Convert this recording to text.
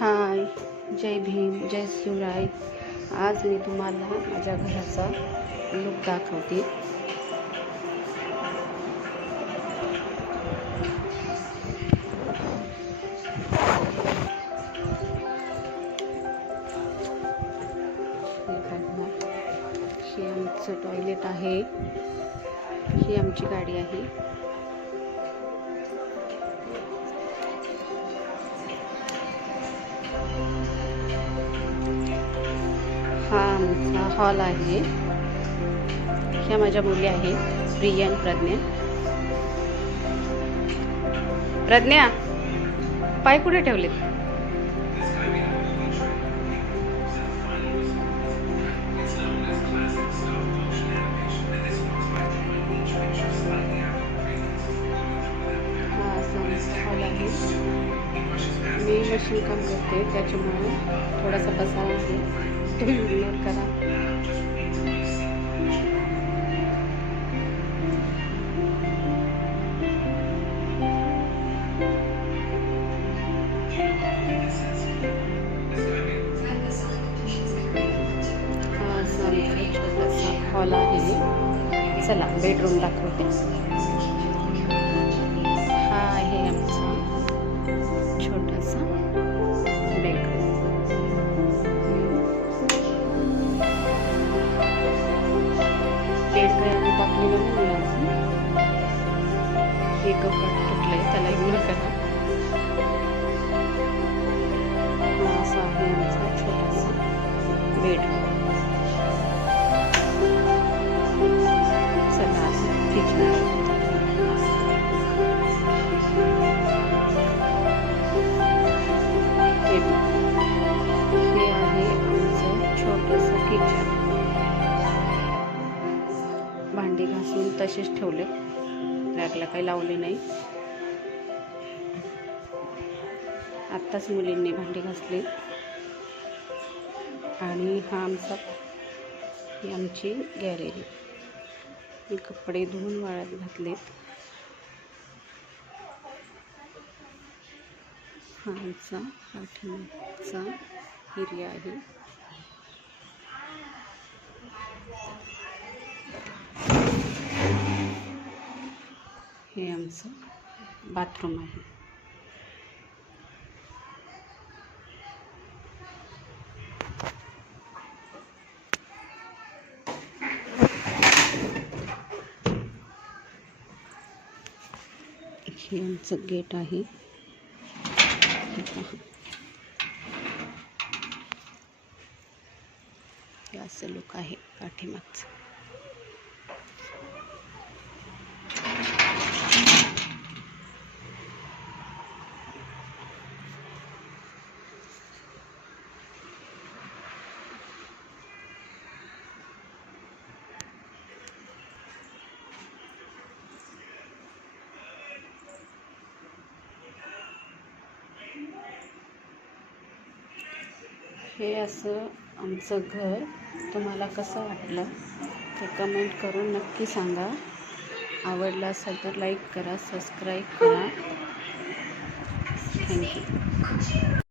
हाय, जय भीम, जय शिवराय. आज मी तुम्हाला माझ्या घराचा लुक दाखवते. हे आमचं टॉयलेट आहे. ही आमची गाडी आहे. हा आमचा हॉल आहे. ह्या माझ्या मुली आहे, प्रिया आणि प्रज्ञा. प्रज्ञा, पाय कुठे ठेवलेत? हा असा हॉल आहे. मी मशीन काम करते, त्याच्यामुळे थोडासा बसायला आहे. तुम्ही इग्नोर करा. हा असा छोटासा हॉल आहे. चला बेडरूम दाखवते. हा आहे आमचा छोटासा बेडरूम. बेड काय टाकलेलं नाही अजून. हे कपाट तुटलंय, त्याला इग्नोर करा. हा असा आहे आमचा छोटासा बेडरूम. चला किचन. हे आहे आमचं छोटंसं किचन. भांडी घासून तसेच ठेवले, रॅकला काही लावले नाही. आत्ताच मुलींनी भांडी घासली. आणि हा ही आमची गॅलरी. मी कपडे धुवून वाळत घातलेत. हा आमचा पाठीमागचा एरिया आहे. हे आमचं बाथरूम आहे. हे आमचं गेट आहे. हे असं लुक आहे पाठीमागचं. हे असं आमचं घर. तुम्हाला कसं वाटलं ते कमेंट करून नक्की सांगा. आवडलं असेल तर लाईक करा, सबस्क्राईब करा. थँक्यू.